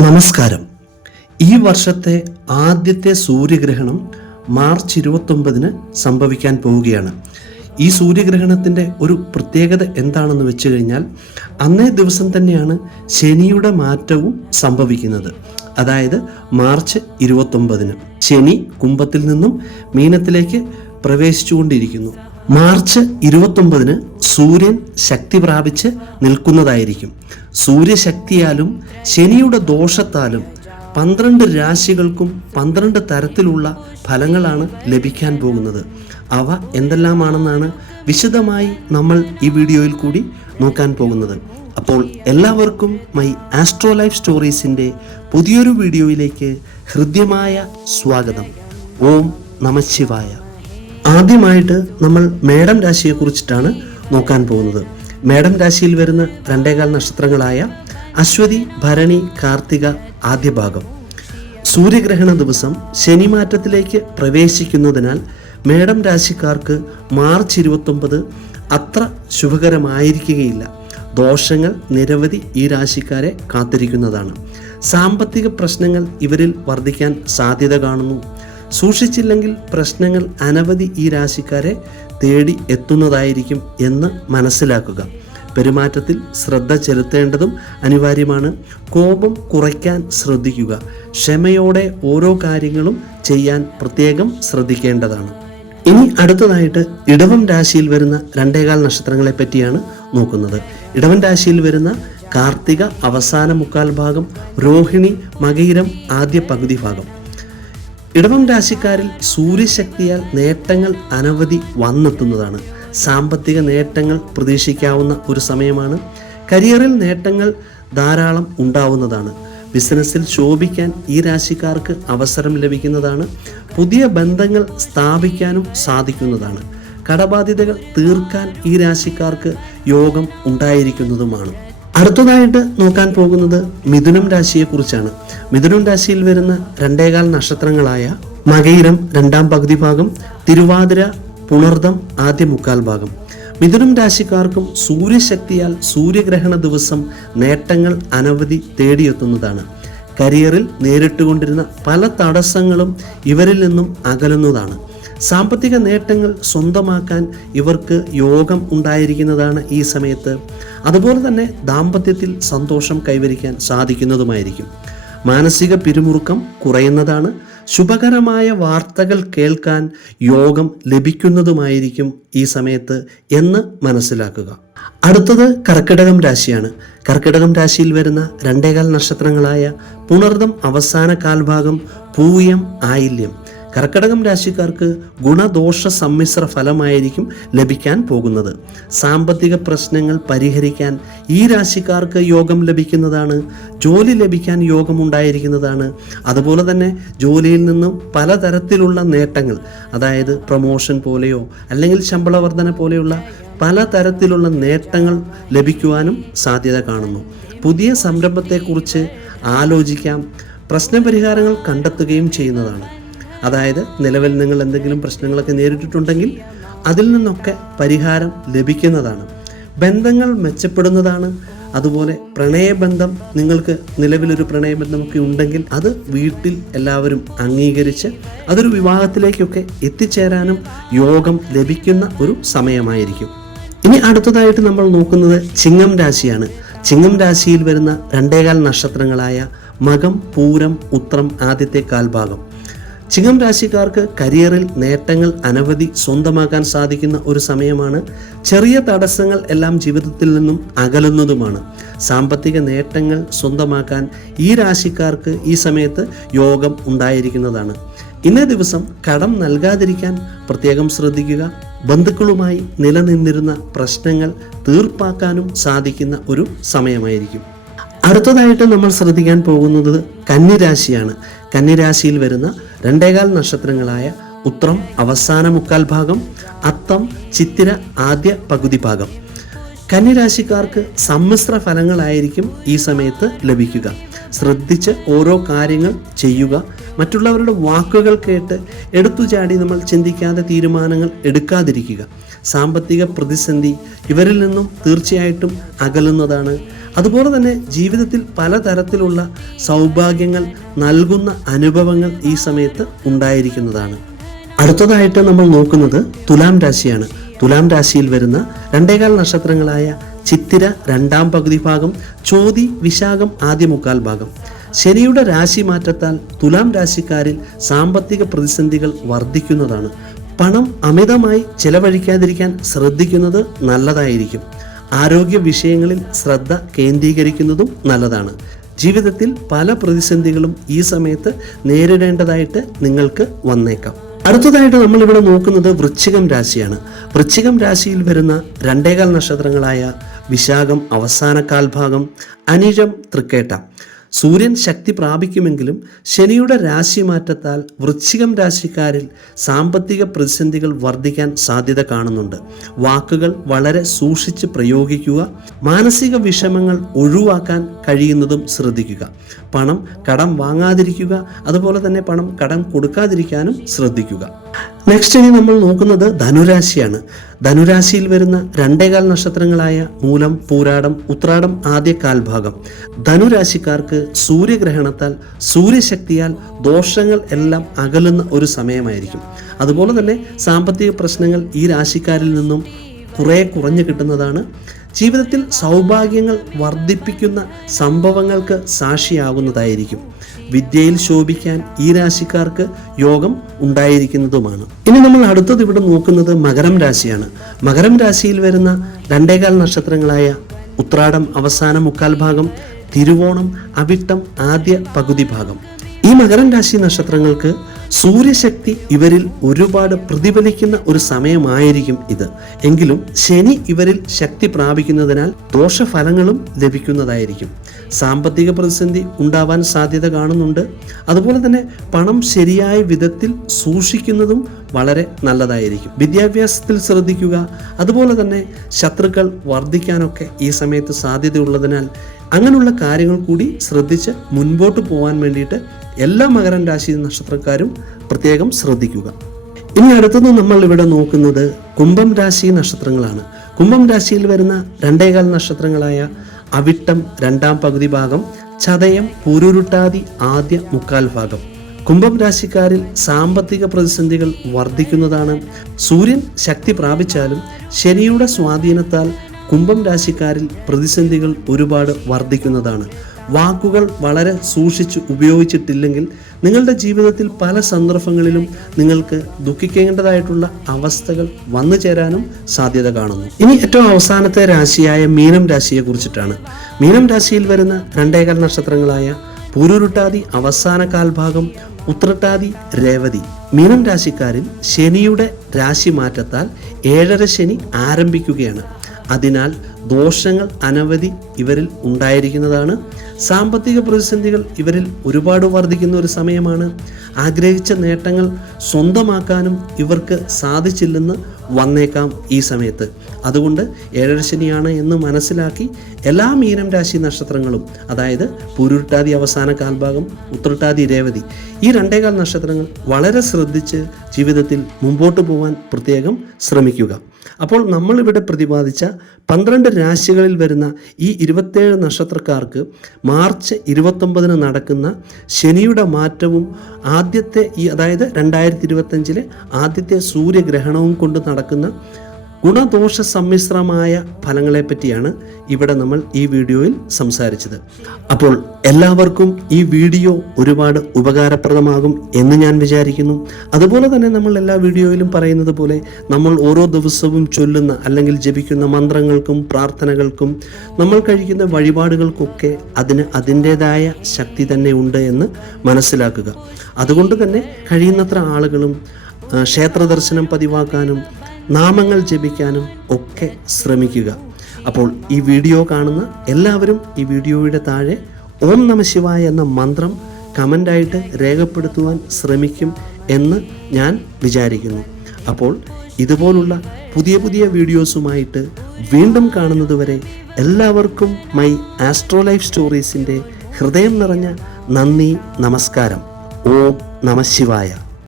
നമസ്കാരം. ഈ വർഷത്തെ ആദ്യത്തെ സൂര്യഗ്രഹണം മാർച്ച് ഇരുപത്തൊമ്പതിന് സംഭവിക്കാൻ പോവുകയാണ്. ഈ സൂര്യഗ്രഹണത്തിന്റെ ഒരു പ്രത്യേകത എന്താണെന്ന് വെച്ച് കഴിഞ്ഞാൽ അന്നേ ദിവസം തന്നെയാണ് ശനിയുടെ മാറ്റവും സംഭവിക്കുന്നത്. അതായത് മാർച്ച് ഇരുപത്തൊമ്പതിന്. ശനി കുംഭത്തിൽ നിന്നും മീനത്തിലേക്ക് പ്രവേശിച്ചുകൊണ്ടിരിക്കുന്നു. മാർച്ച് ഇരുപത്തൊമ്പതിന് സൂര്യൻ ശക്തി പ്രാപിച്ച് നിൽക്കുന്നതായിരിക്കും. സൂര്യശക്തിയാലും ശനിയുടെ ദോഷത്താലും പന്ത്രണ്ട് രാശികൾക്കും പന്ത്രണ്ട് തരത്തിലുള്ള ഫലങ്ങളാണ് ലഭിക്കാൻ പോകുന്നത്. അവ എന്തെല്ലാമാണെന്നാണ് വിശദമായി നമ്മൾ ഈ വീഡിയോയിൽ കൂടി നോക്കാൻ പോകുന്നത്. അപ്പോൾ എല്ലാവർക്കും മൈ ആസ്ട്രോ ലൈഫ് സ്റ്റോറീസിന്റെ പുതിയൊരു വീഡിയോയിലേക്ക് ഹൃദ്യമായ സ്വാഗതം. ഓം നമശിവായ ആദ്യമായിട്ട് നമ്മൾ മേടം രാശിയെ കുറിച്ചിട്ടാണ് നോക്കാൻ പോകുന്നത്. മേടം രാശിയിൽ വരുന്ന രണ്ടേകാൽ നക്ഷത്രങ്ങളായ അശ്വതി ഭരണി കാർത്തിക ആദ്യ ഭാഗം. സൂര്യഗ്രഹണ ദിവസം ശനിമാറ്റത്തിലേക്ക് പ്രവേശിക്കുന്നതിനാൽ മേടം രാശിക്കാർക്ക് മാർച്ച് ഇരുപത്തൊമ്പത് അത്ര ശുഭകരമായിരിക്കുകയില്ല. ദോഷങ്ങൾ നിരവധി ഈ രാശിക്കാരെ കാത്തിരിക്കുന്നതാണ്. സാമ്പത്തിക പ്രശ്നങ്ങൾ ഇവരിൽ വർദ്ധിക്കാൻ സാധ്യത കാണുന്നു. സൂക്ഷിച്ചില്ലെങ്കിൽ പ്രശ്നങ്ങൾ അനവധി ഈ രാശിക്കാരെ തേടി എത്തുന്നതായിരിക്കും എന്ന് മനസ്സിലാക്കുക. പെരുമാറ്റത്തിൽ ശ്രദ്ധ ചെലുത്തേണ്ടതും അനിവാര്യമാണ്. കോപം കുറയ്ക്കാൻ ശ്രദ്ധിക്കുക. ക്ഷമയോടെ ഓരോ കാര്യങ്ങളും ചെയ്യാൻ പ്രത്യേകം ശ്രദ്ധിക്കേണ്ടതാണ്. ഇനി അടുത്തതായിട്ട് ഇടവം രാശിയിൽ വരുന്ന രണ്ടേകാൽ നക്ഷത്രങ്ങളെ പറ്റിയാണ് നോക്കുന്നത്. ഇടവൻ രാശിയിൽ വരുന്ന കാർത്തിക അവസാന മുക്കാൽ ഭാഗം രോഹിണി മകയിരം ആദ്യ പകുതി ഭാഗം. ഇടവം രാശിക്കാരിൽ സൂര്യശക്തിയാൽ നേട്ടങ്ങൾ അനവധി വന്നെത്തുന്നതാണ്. സാമ്പത്തിക നേട്ടങ്ങൾ പ്രതീക്ഷിക്കാവുന്ന ഒരു സമയമാണ്. കരിയറിൽ നേട്ടങ്ങൾ ധാരാളം ഉണ്ടാവുന്നതാണ്. ബിസിനസ്സിൽ ശോഭിക്കാൻ ഈ രാശിക്കാർക്ക് അവസരം ലഭിക്കുന്നതാണ്. പുതിയ ബന്ധങ്ങൾ സ്ഥാപിക്കാനും സാധിക്കുന്നതാണ്. കടബാധ്യതകൾ തീർക്കാൻ ഈ രാശിക്കാർക്ക് യോഗം ഉണ്ടായിരിക്കുന്നതുമാണ്. അടുത്തതായിട്ട് നോക്കാൻ പോകുന്നത് മിഥുനം രാശിയെ കുറിച്ചാണ് മിഥുനം രാശിയിൽ വരുന്ന രണ്ടേകാൽ നക്ഷത്രങ്ങളായ മകയിരം രണ്ടാം പകുതി ഭാഗം തിരുവാതിര പുണർദം ആദ്യ മുക്കാൽ ഭാഗം. മിഥുനം രാശിക്കാർക്കും സൂര്യശക്തിയാൽ സൂര്യഗ്രഹണ ദിവസം നേട്ടങ്ങൾ അനവധി തേടിയെത്തുന്നതാണ്. കരിയറിൽ നേരിട്ടുകൊണ്ടിരുന്ന പല തടസ്സങ്ങളും ഇവരിൽ നിന്നും അകലുന്നതാണ്. സാമ്പത്തിക നേട്ടങ്ങൾ സ്വന്തമാക്കാൻ ഇവർക്ക് യോഗം ഉണ്ടായിരിക്കുന്നതാണ് ഈ സമയത്ത്. അതുപോലെ തന്നെ ദാമ്പത്യത്തിൽ സന്തോഷം കൈവരിക്കാൻ സാധിക്കുന്നതുമായിരിക്കും. മാനസിക പിരിമുറുക്കം കുറയുന്നതാണ്. ശുഭകരമായ വാർത്തകൾ കേൾക്കാൻ യോഗം ലഭിക്കുന്നതുമായിരിക്കും ഈ സമയത്ത് എന്ന് മനസ്സിലാക്കുക. അടുത്തത് കർക്കിടകം രാശിയാണ്. കർക്കിടകം രാശിയിൽ വരുന്ന രണ്ടേകാൽ നക്ഷത്രങ്ങളായ പുണർദം അവസാന കാൽഭാഗം പൂയം ആയില്യം. കർക്കടകം രാശിക്കാർക്ക് ഗുണദോഷ സമ്മിശ്ര ഫലമായിരിക്കും ലഭിക്കാൻ പോകുന്നത്. സാമ്പത്തിക പ്രശ്നങ്ങൾ പരിഹരിക്കാൻ ഈ രാശിക്കാർക്ക് യോഗം ലഭിക്കുന്നതാണ്. ജോലി ലഭിക്കാൻ യോഗം ഉണ്ടായിരിക്കുന്നതാണ് അതുപോലെ തന്നെ ജോലിയിൽ നിന്നും പലതരത്തിലുള്ള നേട്ടങ്ങൾ അതായത് പ്രൊമോഷൻ പോലെയോ അല്ലെങ്കിൽ ശമ്പള വർധന പോലെയുള്ള പലതരത്തിലുള്ള നേട്ടങ്ങൾ ലഭിക്കുവാനും സാധ്യത കാണുന്നു. പുതിയ സംരംഭത്തെക്കുറിച്ച് ആലോചിക്കാം. പ്രശ്നപരിഹാരങ്ങൾ കണ്ടെത്തുകയും ചെയ്യുന്നതാണ്. അതായത് നിലവിൽ നിങ്ങൾ എന്തെങ്കിലും പ്രശ്നങ്ങളൊക്കെ നേരിട്ടിട്ടുണ്ടെങ്കിൽ അതിൽ നിന്നൊക്കെ പരിഹാരം ലഭിക്കുന്നതാണ്. ബന്ധങ്ങൾ മെച്ചപ്പെടുന്നതാണ്. അതുപോലെ പ്രണയബന്ധം നിങ്ങൾക്ക് നിലവിലൊരു പ്രണയബന്ധമൊക്കെ ഉണ്ടെങ്കിൽ അത് വീട്ടിൽ എല്ലാവരും അംഗീകരിച്ച് അതൊരു വിവാഹത്തിലേക്കൊക്കെ എത്തിച്ചേരാനും യോഗം ലഭിക്കുന്ന ഒരു സമയമായിരിക്കും. ഇനി അടുത്തതായിട്ട് നമ്മൾ നോക്കുന്നത് ചിങ്ങം രാശിയാണ്. ചിങ്ങം രാശിയിൽ വരുന്ന രണ്ടേകാൽ നക്ഷത്രങ്ങളായ മകം പൂരം ഉത്രം ആദ്യത്തെ കാൽഭാഗം. ചിങ്ങം രാശിക്കാർക്ക് കരിയറിൽ നേട്ടങ്ങൾ അനവധി സ്വന്തമാക്കാൻ സാധിക്കുന്ന ഒരു സമയമാണ്. ചെറിയ തടസ്സങ്ങൾ എല്ലാം ജീവിതത്തിൽ നിന്നും അകലുന്നതുമാണ്. സാമ്പത്തിക നേട്ടങ്ങൾ സ്വന്തമാക്കാൻ ഈ രാശിക്കാർക്ക് ഈ സമയത്ത് യോഗം ഉണ്ടായിരിക്കുന്നതാണ്. ഇന്നേ ദിവസം കടം നൽകാതിരിക്കാൻ പ്രത്യേകം ശ്രദ്ധിക്കുക. ബന്ധുക്കളുമായി നിലനിന്നിരുന്ന പ്രശ്നങ്ങൾ തീർപ്പാക്കാനും സാധിക്കുന്ന ഒരു സമയമായിരിക്കും. അടുത്തതായിട്ട് നമ്മൾ ശ്രദ്ധിക്കാൻ പോകുന്നത് കന്നിരാശിയാണ്. കന്നിരാശിയിൽ വരുന്ന രണ്ടേകാൽ നക്ഷത്രങ്ങളായ ഉത്രം അവസാന മുക്കാൽ ഭാഗം അത്തം ചിത്തിര ആദ്യ പകുതി ഭാഗം. കന്നിരാശിക്കാർക്ക് സമ്മിശ്ര ഫലങ്ങളായിരിക്കും ഈ സമയത്ത് ലഭിക്കുക. ശ്രദ്ധിച്ച് ഓരോ കാര്യങ്ങൾ ചെയ്യുക. മറ്റുള്ളവരുടെ വാക്കുകൾ കേട്ട് എടുത്തു ചാടി നമ്മൾ ചിന്തിക്കാതെ തീരുമാനങ്ങൾ എടുക്കാതിരിക്കുക. സാമ്പത്തിക പ്രതിസന്ധി ഇവരിൽ നിന്നും തീർച്ചയായിട്ടും അകലുന്നതാണ്. അതുപോലെ തന്നെ ജീവിതത്തിൽ പലതരത്തിലുള്ള സൗഭാഗ്യങ്ങൾ നൽകുന്ന അനുഭവങ്ങൾ ഈ സമയത്ത് ഉണ്ടായിരിക്കുന്നതാണ്. അടുത്തതായിട്ട് നമ്മൾ നോക്കുന്നത് തുലാം രാശിയാണ്. തുലാം രാശിയിൽ വരുന്ന രണ്ടേകാൽ നക്ഷത്രങ്ങളായ ചിത്തിര രണ്ടാം പകുതി ഭാഗം ചോതി വിശാഖം ആദ്യ മുക്കാൽ ഭാഗം. ശനിയുടെ രാശി മാറ്റത്താൽ തുലാം രാശിക്കാരിൽ സാമ്പത്തിക പ്രതിസന്ധികൾ വർദ്ധിക്കുന്നതാണ്. പണം അമിതമായി ചെലവഴിക്കാതിരിക്കാൻ ശ്രദ്ധിക്കുന്നത് നല്ലതായിരിക്കും. ആരോഗ്യ വിഷയങ്ങളിൽ ശ്രദ്ധ കേന്ദ്രീകരിക്കുന്നതും നല്ലതാണ്. ജീവിതത്തിൽ പല പ്രതിസന്ധികളും ഈ സമയത്ത് നേരിടേണ്ടതായിട്ട് നിങ്ങൾക്ക് വന്നേക്കാം. അടുത്തതായിട്ട് നമ്മളിവിടെ നോക്കുന്നത് വൃശ്ചികം രാശിയാണ്. വൃശ്ചികം രാശിയിൽ വരുന്ന രണ്ടേകാൽ നക്ഷത്രങ്ങളായ വിശാഖം അവസാന കാൽഭാഗം അനിഴം തൃക്കേട്ട. സൂര്യൻ ശക്തി പ്രാപിക്കുമെങ്കിലും ശനിയുടെ രാശി മാറ്റത്താൽ വൃശ്ചികം രാശിക്കാരിൽ സാമ്പത്തിക പ്രതിസന്ധികൾ വർദ്ധിക്കാൻ സാധ്യത കാണുന്നുണ്ട്. വാക്കുകൾ വളരെ സൂക്ഷിച്ച് പ്രയോഗിക്കുക മാനസിക വിഷമങ്ങൾ ഒഴിവാക്കാൻ കഴിയുന്നതും ശ്രദ്ധിക്കുക. പണം കടം വാങ്ങാതിരിക്കുക അതുപോലെ തന്നെ പണം കടം കൊടുക്കാതിരിക്കാനും ശ്രദ്ധിക്കുക. നെക്സ്റ്റ് ഇനി നമ്മൾ നോക്കുന്നത് ധനുരാശിയാണ്. ധനുരാശിയിൽ വരുന്ന രണ്ടേകാൽ നക്ഷത്രങ്ങളായ മൂലം പൂരാടം ഉത്രാടം ആദ്യ കാൽഭാഗം. ധനുരാശിക്കാർക്ക് സൂര്യഗ്രഹണത്താൽ സൂര്യശക്തിയാൽ ദോഷങ്ങൾ എല്ലാം അകലുന്ന ഒരു സമയമായിരിക്കും. അതുപോലെ തന്നെ സാമ്പത്തിക പ്രശ്നങ്ങൾ ഈ രാശിക്കാരിൽ നിന്നും കുറേ കുറഞ്ഞു കിട്ടുന്നതാണ്. ജീവിതത്തിൽ സൗഭാഗ്യങ്ങൾ വർദ്ധിപ്പിക്കുന്ന സംഭവങ്ങൾക്ക് സാക്ഷിയാകുന്നതായിരിക്കും. വിദ്യയിൽ ശോഭിക്കാൻ ഈ രാശിക്കാർക്ക് യോഗം ഉണ്ടായിരിക്കുന്നതുമാണ്. ഇനി നമ്മൾ അടുത്തത് ഇവിടെ നോക്കുന്നത് മകരം രാശിയാണ്. മകരം രാശിയിൽ വരുന്ന രണ്ടേകാൽ നക്ഷത്രങ്ങളായ ഉത്രാടം അവസാന മുക്കാൽ ഭാഗം തിരുവോണം അവിട്ടം ആദ്യ പകുതി ഭാഗം. ഈ മകരം രാശി നക്ഷത്രങ്ങൾക്ക് സൂര്യശക്തി ഇവരിൽ ഒരുപാട് പ്രതിഫലിക്കുന്ന ഒരു സമയമായിരിക്കും ഇത്. എങ്കിലും ശനി ഇവരിൽ ശക്തി പ്രാപിക്കുന്നതിനാൽ ദോഷഫലങ്ങളും ലഭിക്കുന്നതായിരിക്കും. സാമ്പത്തിക പ്രതിസന്ധി ഉണ്ടാവാൻ സാധ്യത കാണുന്നുണ്ട്. അതുപോലെ തന്നെ പണം ശരിയായ വിധത്തിൽ സൂക്ഷിക്കുന്നതും വളരെ നല്ലതായിരിക്കും. വിദ്യാഭ്യാസത്തിൽ ശ്രദ്ധിക്കുക. അതുപോലെ തന്നെ ശത്രുക്കൾ വർദ്ധിക്കാനൊക്കെ ഈ സമയത്ത് സാധ്യതയുള്ളതിനാൽ അങ്ങനെയുള്ള കാര്യങ്ങൾ കൂടി ശ്രദ്ധിച്ച് മുൻപോട്ട് പോകാൻ വേണ്ടിയിട്ട് എല്ലാ മകരം രാശി നക്ഷത്രക്കാരും പ്രത്യേകം ശ്രദ്ധിക്കുക. ഇനി അടുത്തത് നമ്മൾ ഇവിടെ നോക്കുന്നത് കുംഭം രാശി നക്ഷത്രങ്ങളാണ്. കുംഭം രാശിയിൽ വരുന്ന രണ്ടേകാൽ നക്ഷത്രങ്ങളായ അവിട്ടം രണ്ടാം പകുതി ഭാഗം ചതയം പൂരുരുട്ടാതി ആദ്യ മുക്കാൽ ഭാഗം. കുംഭം രാശിക്കാരിൽ സാമ്പത്തിക പ്രതിസന്ധികൾ വർദ്ധിക്കുന്നതാണ്. സൂര്യൻ ശക്തി പ്രാപിച്ചാലും ശനിയുടെ സ്വാധീനത്താൽ കുംഭം രാശിക്കാരിൽ പ്രതിസന്ധികൾ ഒരുപാട് വർദ്ധിക്കുന്നതാണ്. വാക്കുകൾ വളരെ സൂക്ഷിച്ച് ഉപയോഗിച്ചിട്ടില്ലെങ്കിൽ നിങ്ങളുടെ ജീവിതത്തിൽ പല സന്ദർഭങ്ങളിലും നിങ്ങൾക്ക് ദുഃഖിക്കേണ്ടതായിട്ടുള്ള അവസ്ഥകൾ വന്നു ചേരാനും സാധ്യത കാണുന്നു. ഇനി ഏറ്റവും അവസാനത്തെ രാശിയായ മീനം രാശിയെ കുറിച്ചിട്ടാണ്. മീനം രാശിയിൽ വരുന്ന രണ്ടേകാൽ നക്ഷത്രങ്ങളായ പൂരുരുട്ടാതി അവസാന കാൽഭാഗം ഉത്രട്ടാതി രേവതി. മീനം രാശിക്കാരിൽ ശനിയുടെ രാശി മാറ്റത്താൽ ഏഴര ശനി ആരംഭിക്കുകയാണ്. അതിനാൽ ദോഷങ്ങൾ അനവധി ഇവരിൽ ഉണ്ടായിരിക്കുന്നതാണ്. സാമ്പത്തിക പ്രതിസന്ധികൾ ഇവരിൽ ഒരുപാട് വർദ്ധിക്കുന്ന ഒരു സമയമാണ്. ആഗ്രഹിച്ച നേട്ടങ്ങൾ സ്വന്തമാക്കാനും ഇവർക്ക് സാധിച്ചില്ലെന്ന് വന്നേക്കാം ഈ സമയത്ത്. അതുകൊണ്ട് ഏഴര ശനിയാണ് എന്ന് മനസ്സിലാക്കി എല്ലാ മീനം രാശി നക്ഷത്രങ്ങളും അതായത് പൂരുരുട്ടാതി അവസാന കാൽഭാഗം ഉത്രട്ടാതി രേവതി ഈ രണ്ടേകാൽ നക്ഷത്രങ്ങൾ വളരെ ശ്രദ്ധിച്ച് ജീവിതത്തിൽ മുമ്പോട്ട് പോകാൻ പ്രത്യേകം ശ്രമിക്കുക. അപ്പോൾ നമ്മളിവിടെ പ്രതിപാദിച്ച പന്ത്രണ്ട് രാശികളിൽ വരുന്ന ഈ ഇരുപത്തേഴ് നക്ഷത്രക്കാർക്ക് മാർച്ച് ഇരുപത്തൊമ്പതിന് നടക്കുന്ന ശനിയുടെ മാറ്റവും ആദ്യത്തെ ഈ അതായത് രണ്ടായിരത്തി ഇരുപത്തഞ്ചിലെ ആദ്യത്തെ സൂര്യഗ്രഹണവും കൊണ്ട് നടക്കുന്ന ഗുണദോഷ സമ്മിശ്രമായ ഫലങ്ങളെ പറ്റിയാണ് ഇവിടെ നമ്മൾ ഈ വീഡിയോയിൽ സംസാരിച്ചത്. അപ്പോൾ എല്ലാവർക്കും ഈ വീഡിയോ ഒരുപാട് ഉപകാരപ്രദമാകും എന്ന് ഞാൻ വിചാരിക്കുന്നു. അതുപോലെ തന്നെ നമ്മൾ എല്ലാ വീഡിയോയിലും പറയുന്നത് പോലെ നമ്മൾ ഓരോ ദിവസവും ചൊല്ലുന്ന അല്ലെങ്കിൽ ജപിക്കുന്ന മന്ത്രങ്ങൾക്കും പ്രാർത്ഥനകൾക്കും നമ്മൾ കഴിക്കുന്ന വഴിപാടുകൾക്കൊക്കെ അതിന് അതിന്റെതായ ശക്തി തന്നെ ഉണ്ട് എന്ന് മനസ്സിലാക്കുക. അതുകൊണ്ട് തന്നെ കഴിയുന്നത്ര ആളുകളും ക്ഷേത്ര ദർശനം പതിവാക്കാനും നാമങ്ങൾ ജപിക്കാനും ഒക്കെ ശ്രമിക്കുക. അപ്പോൾ ഈ വീഡിയോ കാണുന്ന എല്ലാവരും ഈ വീഡിയോയുടെ താഴെ ഓം നമ ശിവായ എന്ന മന്ത്രം കമന്റായിട്ട് രേഖപ്പെടുത്തുവാൻ ശ്രമിക്കും എന്ന് ഞാൻ വിചാരിക്കുന്നു. അപ്പോൾ ഇതുപോലുള്ള പുതിയ പുതിയ വീഡിയോസുമായിട്ട് വീണ്ടും കാണുന്നതുവരെ എല്ലാവർക്കും മൈ ആസ്ട്രോ ലൈഫ് സ്റ്റോറീസിന്റെ ഹൃദയം നിറഞ്ഞ നന്ദി നമസ്കാരം. ഓം നമശിവായ